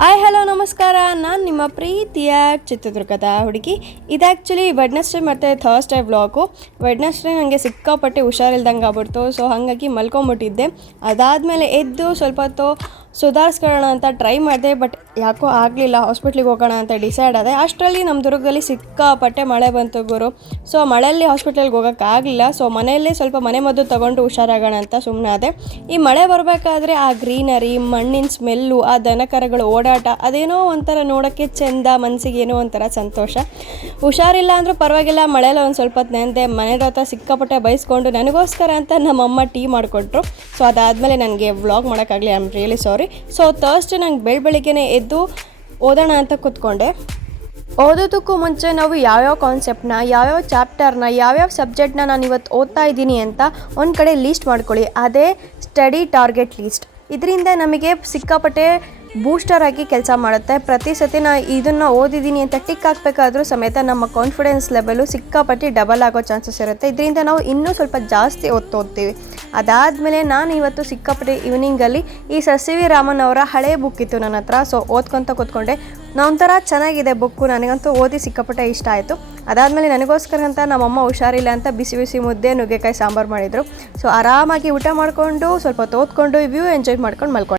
Hi hello ನಮಸ್ಕಾರ. ನಾನು ನಿಮ್ಮ ಪ್ರೀತಿಯ ಚಿತ್ರದುರ್ಗದ ಹುಡುಗಿ. ಇದು ಆ್ಯಕ್ಚುಲಿ ವೆಡ್ನೆಸ್ಡೇ ಮತ್ತು ಥರ್ಸ್ಡೇ ವ್ಲಾಗು. ವೆಡ್ನೆಸ್ಡೇ ನನಗೆ ಸಿಕ್ಕಾಪಟ್ಟೆ ಹುಷಾರಿಲ್ದಂಗೆ ಆಗ್ಬಿಡ್ತು. ಸೊ ಹಾಗಾಗಿ ಮಲ್ಕೊಂಬಿಟ್ಟಿದ್ದೆ. ಅದಾದಮೇಲೆ ಎದ್ದು ಸ್ವಲ್ಪ ಹೊತ್ತು ಸುಧಾರಿಸ್ಕೊಳ್ಳೋಣ ಅಂತ ಟ್ರೈ ಮಾಡಿದೆ. ಬಟ್ ಯಾಕೋ ಆಗಲಿಲ್ಲ. ಹಾಸ್ಪಿಟ್ಲಿಗೆ ಹೋಗೋಣ ಅಂತ ಡಿಸೈಡ್ ಆದೆ. ಅಷ್ಟರಲ್ಲಿ ನಮ್ಮ ದುರ್ಗದಲ್ಲಿ ಸಿಕ್ಕಾಪಟ್ಟೆ ಮಳೆ ಬಂತು ಗುರು. ಸೊ ಮಳೆಯಲ್ಲಿ ಹಾಸ್ಪಿಟಲ್ಗೆ ಹೋಗೋಕ್ಕಾಗಲಿಲ್ಲ. ಸೊ ಮನೆಯಲ್ಲೇ ಸ್ವಲ್ಪ ಮನೆಮದ್ದು ತೊಗೊಂಡು ಹುಷಾರಾಗೋಣ ಅಂತ ಸುಮ್ಮನೆ ಆದೆ. ಈ ಮಳೆ ಬರಬೇಕಾದ್ರೆ ಆ ಗ್ರೀನರಿ, ಮಣ್ಣಿನ ಸ್ಮೆಲ್ಲು, ಆ ದನಕರಗಳು ಓಡಾಟ, ಅದೇನೋ ಒಂಥರ ನೋಡೋಕ್ಕೆ ಚೆಂದ, ಮನಸ್ಸಿಗೆ ಏನೋ ಒಂಥರ ಸಂತೋಷ. ಹುಷಾರಿಲ್ಲ ಅಂದರೂ ಪರವಾಗಿಲ್ಲ, ಮಳೆಯಲ್ಲಿ ಒಂದು ಸ್ವಲ್ಪ ಹೊತ್ತು ನೆನೆದೆ. ಮನೆಯವ್ರ ಹತ್ರ ಸಿಕ್ಕಾಪಟ್ಟೆ ಬೈಸ್ಕೊಂಡು ನನಗೋಸ್ಕರ ಅಂತ ನಮ್ಮಮ್ಮ ಟೀ ಮಾಡಿಕೊಟ್ರು. ಸೊ ಅದಾದಮೇಲೆ ನನಗೆ ವ್ಲಾಗ್ ಮಾಡೋಕ್ಕಾಗಲಿ. I am really sorry. So Thursday ನಂಗೆ ಬೆಳಗ್ಗೆನೇ ಎದ್ದು ಓದೋಣ ಅಂತ ಕೂತ್ಕೊಂಡೆ. ಓದೋದಕ್ಕೂ ಮುಂಚೆ ನಾವು ಯಾವ್ಯಾವ ಕಾನ್ಸೆಪ್ಟನ್ನ, ಯಾವ್ಯಾವ ಚಾಪ್ಟರ್ನ, ಯಾವ್ಯಾವ ಸಬ್ಜೆಕ್ಟ್ನ ನಾನು ಇವತ್ತು ಓದ್ತಾ ಇದ್ದೀನಿ ಅಂತ ಒಂದು ಕಡೆ ಲೀಸ್ಟ್ ಮಾಡ್ಕೊಳ್ಳಿ. ಅದೇ ಸ್ಟಡಿ ಟಾರ್ಗೆಟ್ ಲೀಸ್ಟ್. ಇದರಿಂದ ನಮಗೆ ಸಿಕ್ಕಾಪಟ್ಟೆ ಬೂಸ್ಟರ್ ಆಗಿ ಕೆಲಸ ಮಾಡುತ್ತೆ. ಪ್ರತಿ ಸತಿ ಇದನ್ನು ಓದಿದ್ದೀನಿ ಅಂತ ಟಿಕ್ ಹಾಕಬೇಕಾದ್ರೂ ಸಮೇತ ನಮ್ಮ ಕಾನ್ಫಿಡೆನ್ಸ್ ಲೆವೆಲು ಸಿಕ್ಕಾಪಟ್ಟೆ ಡಬಲ್ ಆಗೋ ಚಾನ್ಸಸ್ ಇರುತ್ತೆ. ಇದರಿಂದ ನಾವು ಇನ್ನೂ ಸ್ವಲ್ಪ ಜಾಸ್ತಿ ಓದ್ತೀವಿ. ಅದಾದಮೇಲೆ ನಾನು ಇವತ್ತು ಸಿಕ್ಕಾಪಟ್ಟೆ ಈವ್ನಿಂಗಲ್ಲಿ ಈ ಸರ್ ಸಿ ವಿ ರಾಮನ್ ಅವರ ಹಳೆ ಬುಕ್ ಇತ್ತು ನನ್ನ ಹತ್ರ. ಸೊ ಓದ್ಕೊತ ಕೂತ್ಕೊಂಡೆ. ಒಂಥರ ಚೆನ್ನಾಗಿದೆ ಬುಕ್ಕು. ನನಗಂತೂ ಓದಿ ಸಿಕ್ಕಾಪಟ್ಟೆ ಇಷ್ಟ ಆಯಿತು. ಅದಾದಮೇಲೆ ನನಗೋಸ್ಕರ ಅಂತ ನಮ್ಮಮ್ಮ ಹುಷಾರಿಲ್ಲ ಅಂತ ಬಿಸಿ ಬಿಸಿ ಮುದ್ದೆ, ನುಗ್ಗೆಕಾಯಿ ಸಾಂಬಾರು ಮಾಡಿದರು. ಸೊ ಆರಾಮಾಗಿ ಊಟ ಮಾಡಿಕೊಂಡು ಸ್ವಲ್ಪ ಹೊತ್ತು ಓದ್ಕೊಂಡು ವ್ಯೂ ಎಂಜಾಯ್ ಮಾಡ್ಕೊಂಡು ಮಲ್ಕೊಂಡು